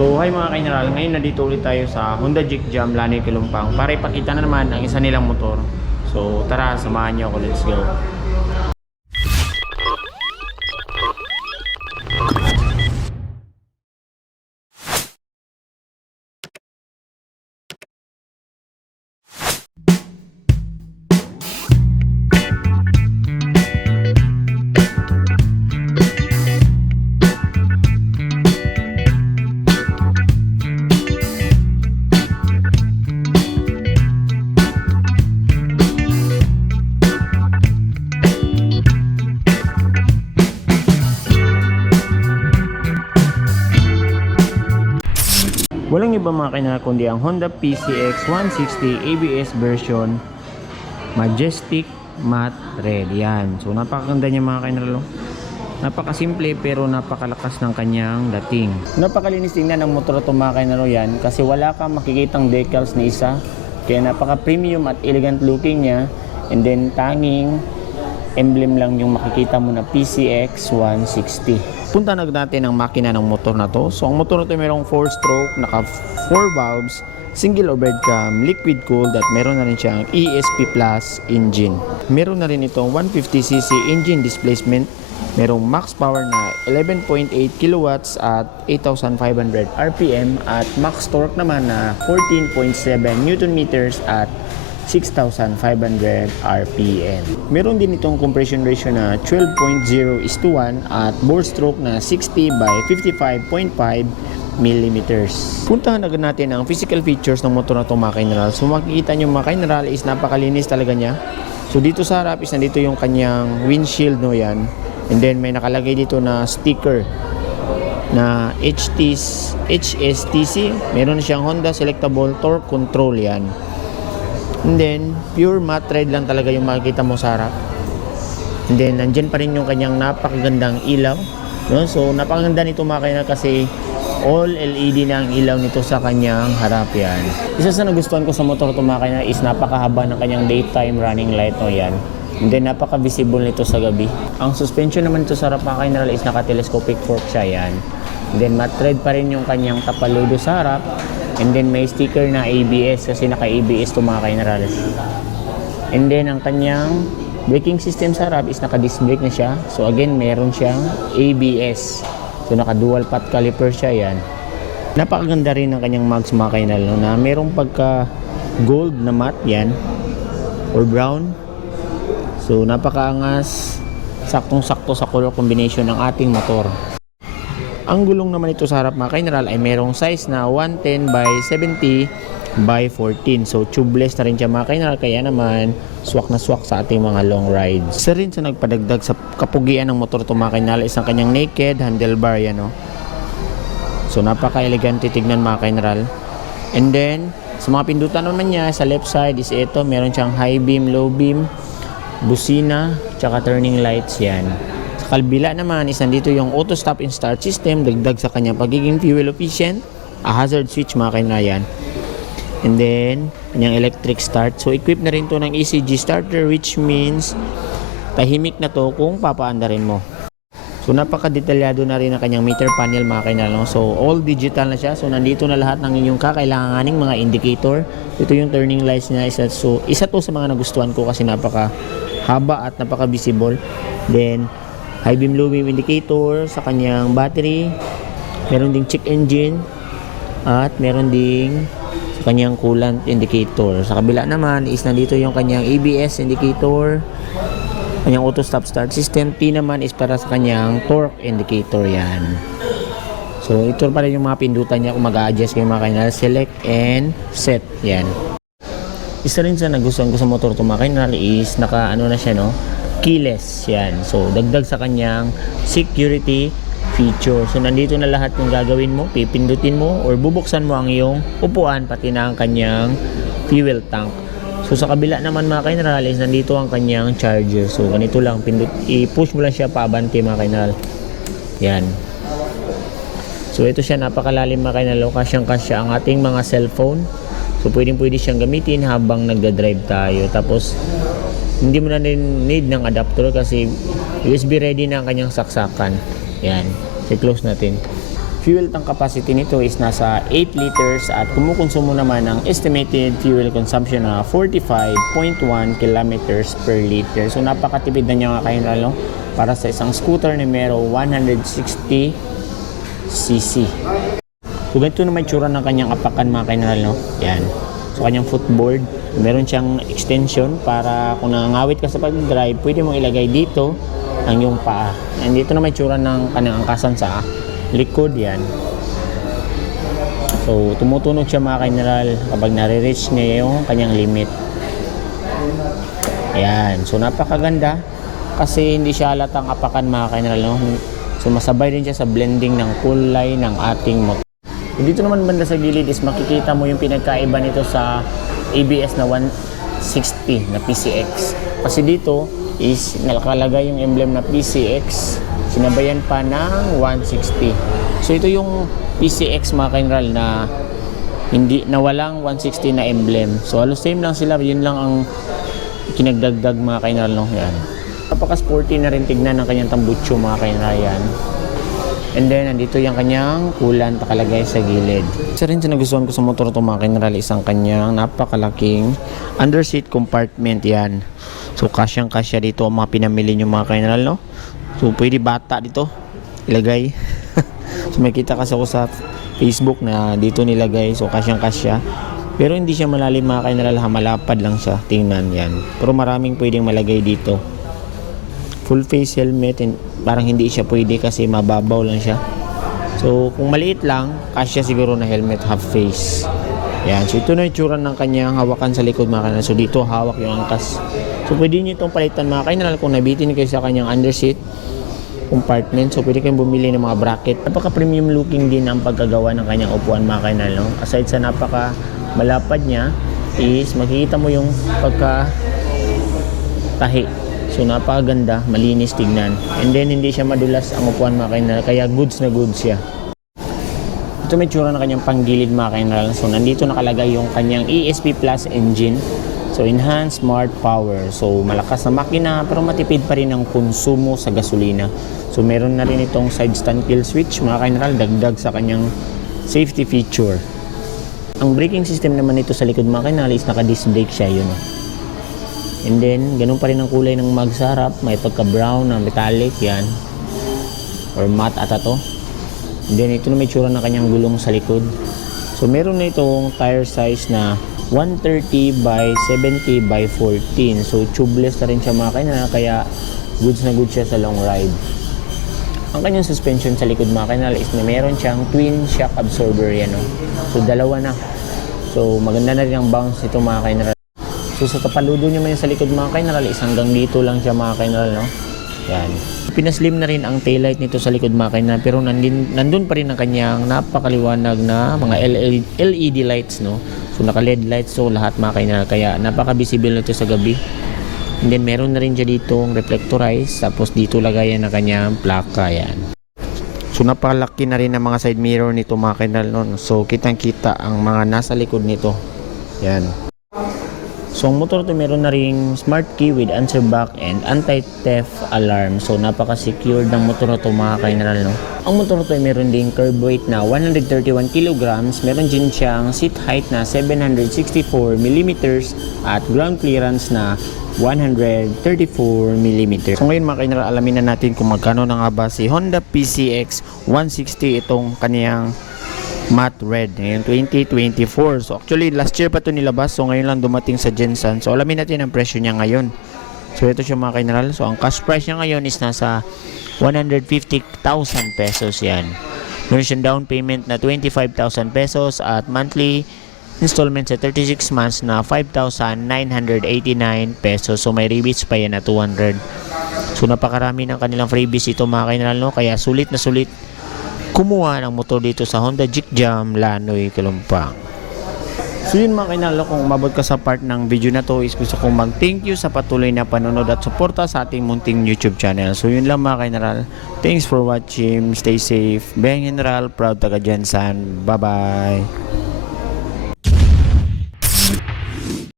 So hi mga kaineral, ngayon nandito ulit tayo sa Honda Jig Jam Lani Kilumpang para ipakita na naman ang isa nilang motor. So tara, samahan niyo ako, let's go. Walang iba mga kaineral kundi ang Honda PCX 160 ABS version Majestic Matte Red. Yan. So napakaganda niya mga kaineral. Napakasimple pero napakalakas ng kanyang dating. Napakalinis tingnan ng motor ito mga kaineral yan kasi wala kang makikitang decals na isa. Kaya napaka-premium at elegant looking niya. And then tanging emblem lang yung makikita mo na PCX 160. Punta na natin ang makina ng motor na to. So ang motor na to mayroong 4-stroke, naka 4 valves, single overhead cam, liquid cooled at meron na rin siyang ESP Plus engine. Meron na rin itong 150cc engine displacement. Merong max power na 11.8 kilowatts at 8,500 RPM at max torque naman na 14.7 Newton meters at 6,500 RPM. Meron din itong compression ratio na 12.0:1 at bore stroke na 60 by 55.5 mm. Puntahan agad natin ang physical features ng motor na itong mga kaineral. So makikita nyo mga kaineral is napakalinis talaga niya. So dito sa harap is nandito yung kanyang windshield no yan. And then may nakalagay dito na sticker na HSTC. Meron siyang Honda Selectable Torque Control yan. And then, pure matte red lang talaga yung makikita mo sa harap. And then, nandyan pa rin yung kanyang napakagandang ilaw. No? So, napakaganda nito mga kaineral kasi all LED na ang ilaw nito sa kanyang harap yan. Isa sa nagustuhan ko sa motor ito mga kaineral is napakahaba ng kanyang daytime running light. No? Yan. And then, napaka-visible nito sa gabi. Ang suspension naman ito sa harap mga kaineral is naka-telescopic fork siya yan. And then, matte red pa rin yung kanyang tapaludo sa harap. And then may sticker na ABS kasi naka-ABS to mga kaineral. And then ang kanyang braking system sa harap is naka-disc brake na siya. So again, meron siyang ABS. So naka-dual path caliper siya yan. Napakaganda rin ng kanyang mags mga kaineral no, na merong pagka gold na matte yan or brown. So napakaangas, saktong-sakto sa color combination ng ating motor. Ang gulong naman ito sa harap mga kaineral ay merong size na 110 by 70 by 14. So tubeless na rin siya mga kaineral, kaya naman swak na swak sa ating mga long rides. Isa rin sa nagpadagdag sa kapugian ng motor ito mga kaineral is ang kanyang naked handlebar yan no. So napaka-elegante tignan mga kaineral. And then sa mga pindutan naman niya sa left side is ito, meron siyang high beam, low beam, busina, tsaka turning lights yan. Kalbila naman is nandito yung auto stop and start system, dagdag sa kanyang pagiging fuel efficient, a hazard switch mga kaineral yan. And then kanyang electric start. So equipped na rin to ng ECG starter, which means tahimik na to kung papaandarin mo. So napaka-detalyado na rin ang kanyang meter panel mga kaineral. So all digital na siya. So nandito na lahat ng inyong kakailanganing mga indicator. Ito yung turning lights niya. So isa to sa mga nagustuhan ko kasi napaka haba at napaka visible. Then high beam, low beam indicator sa kanyang battery. Meron ding check engine at meron ding sa kanyang coolant indicator. Sa kabila naman is nandito yung kanyang ABS indicator, kanyang auto stop start system. T naman is para sa kanyang torque indicator yan. So ito pa rin yung mga pindutan niya kung mag-a-adjust kayo mga kaineral, select and set yan. Isa rin sa nagustuhan ko sa motor ito mga kaineral is naka ano na siya no, keyless yan. So dagdag sa kanyang security feature. So nandito na lahat yung gagawin mo, pipindutin mo or bubuksan mo ang iyong upuan pati na ang kanyang fuel tank. So sa kabila naman mga kaineral is nandito ang kanyang charger. So ganito lang, i-push mo lang siya paabante mga kaineral. Yan. So ito siya, napakalalim mga kaineral, kasyang-kasya ang ating mga cellphone. So pwede siyang gamitin habang nagda-drive tayo. Tapos hindi mo na need ng adapter kasi USB ready na ang kanyang saksakan. Yan. I-close natin. Fuel tank capacity nito is nasa 8 liters at kumukonsumo naman ng estimated fuel consumption na 45.1 kilometers per liter. So napakatipid na niya nga kayo no? Para sa isang scooter na meron 160 cc. So ganito naman tsura ng kanyang apakan mga kainal, no? Yan. So kanyang footboard, meron siyang extension para kung nangangawit ka sa pag-drive, pwede mong ilagay dito ang iyong paa. And dito naman tsura ng kanyang angkasan sa likod, yan. So tumutunog siya mga kainal kapag nare-reach niya yung kanyang limit. Yan. So napakaganda kasi hindi siya halatang apakan mga kainal, no? So masabay din siya sa blending ng kulay ng ating motor. Dito naman banda sa gilid is makikita mo yung pinagkaiba nito sa ABS na 160 na PCX. Kasi dito is nakalagay yung emblem na PCX, sinabayan pa ng 160. So ito yung PCX mga kainral na hindi na walang 160 na emblem. So halos same lang sila, yun lang ang kinagdagdag mga kainral, no? Yan. Napaka-sporty na rin tignan ng kanyang tambucho mga kainral yan. And then, nandito yung kanyang coolant nakalagay sa gilid. Isa rin sa nagustuhan ko sa motor ito mga kainral, isang kanyang napakalaking underseat compartment yan. So, kasyang-kasya dito ang mga pinamili nyo mga kainral, no? So, pwede bata dito ilagay. So, makita kasi ako sa Facebook na dito nilagay. So, kasyang-kasya. Pero hindi siya malalim mga kainral, malapad lang siya. Tingnan yan. Pero maraming pwedeng malagay dito. Full face helmet, and parang hindi siya pwede kasi mababaw lang siya. So kung maliit lang, kasya siguro na helmet half face. Yan. So ito na yung tsura ng kanyang hawakan sa likod mga kainal. So dito hawak yung angkas. So pwede nyo itong palitan mga kainal kung nabitin kayo sa kanyang underseat compartment. So pwede kayong bumili ng mga bracket. Napaka premium looking din ang pagkagawa ng kanyang upuan mga kainal, no? Aside sa napaka malapad niya is makikita mo yung pagka tahi. So napakaganda, malinis tignan. And then hindi siya madulas ang upuan mga kainal, kaya goods na goods siya. Ito may tsura na kanyang panggilid mga kainal. So nandito nakalagay yung kanyang ESP Plus engine. So enhanced smart power. So malakas na makina pero matipid pa rin ang konsumo sa gasolina. So meron na rin itong side stand kill switch mga kainal, dagdag sa kanyang safety feature. Ang braking system naman ito sa likod mga kainal is naka-disc brake siya, yun. And then, ganun pa rin ang kulay ng mag sa harap. May pagka-brown na metallic, yan. Or matte ata to. And then, ito na may tsura ng kanyang gulong sa likod. So, meron na itong tire size na 130 by 70 by 14. So, tubeless na rin siya mga kainal, kaya goods na goods siya sa long ride. Ang kanyang suspension sa likod mga kainal is na meron siyang twin shock absorber yan, no? So, dalawa na. So, maganda na rin ang bounce nito mga kainal. So sa tapaludo nyo man yung sa likod mga kainal is hanggang dito lang siya mga kainal, no? Yan. Pinaslim na rin ang taillight nito sa likod mga kainal, pero nandun pa rin ang kanyang napakaliwanag na mga LED lights, no? So naka LED lights, so lahat mga kainal, kaya napaka-visible nito sa gabi. And then meron na rin siya ditong reflectorize, tapos dito lagayan na kanyang plaka, yan. So napakalaki na rin ang mga side mirror nito mga kainal, no? So kitang-kita ang mga nasa likod nito. Yan. So ang motor to meron na ring smart key with answer back and anti-theft alarm. So napaka-secure ng motor to mga kainal, no? Ang motor to ay meron ding curb weight na 131 kilograms, meron din siyang seat height na 764 mm at ground clearance na 134 mm. So ngayon mga kainal, alamin na natin kung magkano na nga ba si Honda PCX 160 itong kaniyang matte red ngayon 2024. So actually last year pa to nilabas, so ngayon lang dumating sa Gensan. So alamin natin ang presyo niya ngayon. So ito siya mga kainal. So ang cash price niya ngayon is nasa 150,000 pesos yan. Meron siyang down payment na 25,000 pesos at monthly installment sa 36 months na 5,989 pesos. So may rebates pa yan na 200. So napakarami ng kanilang freebies ito mga kainal, no? Kaya sulit na sulit kumuha ng motor dito sa Honda Jeep Jam Lanoy, Kalumpang. So yun mga kainal, kung umabot ka sa part ng video na to is gusto kong mag-thank you sa patuloy na panonood at suporta sa ating munting YouTube channel. So yun lang mga kainal. Thanks for watching. Stay safe. Beng General, proud taga Gensan. Bye bye.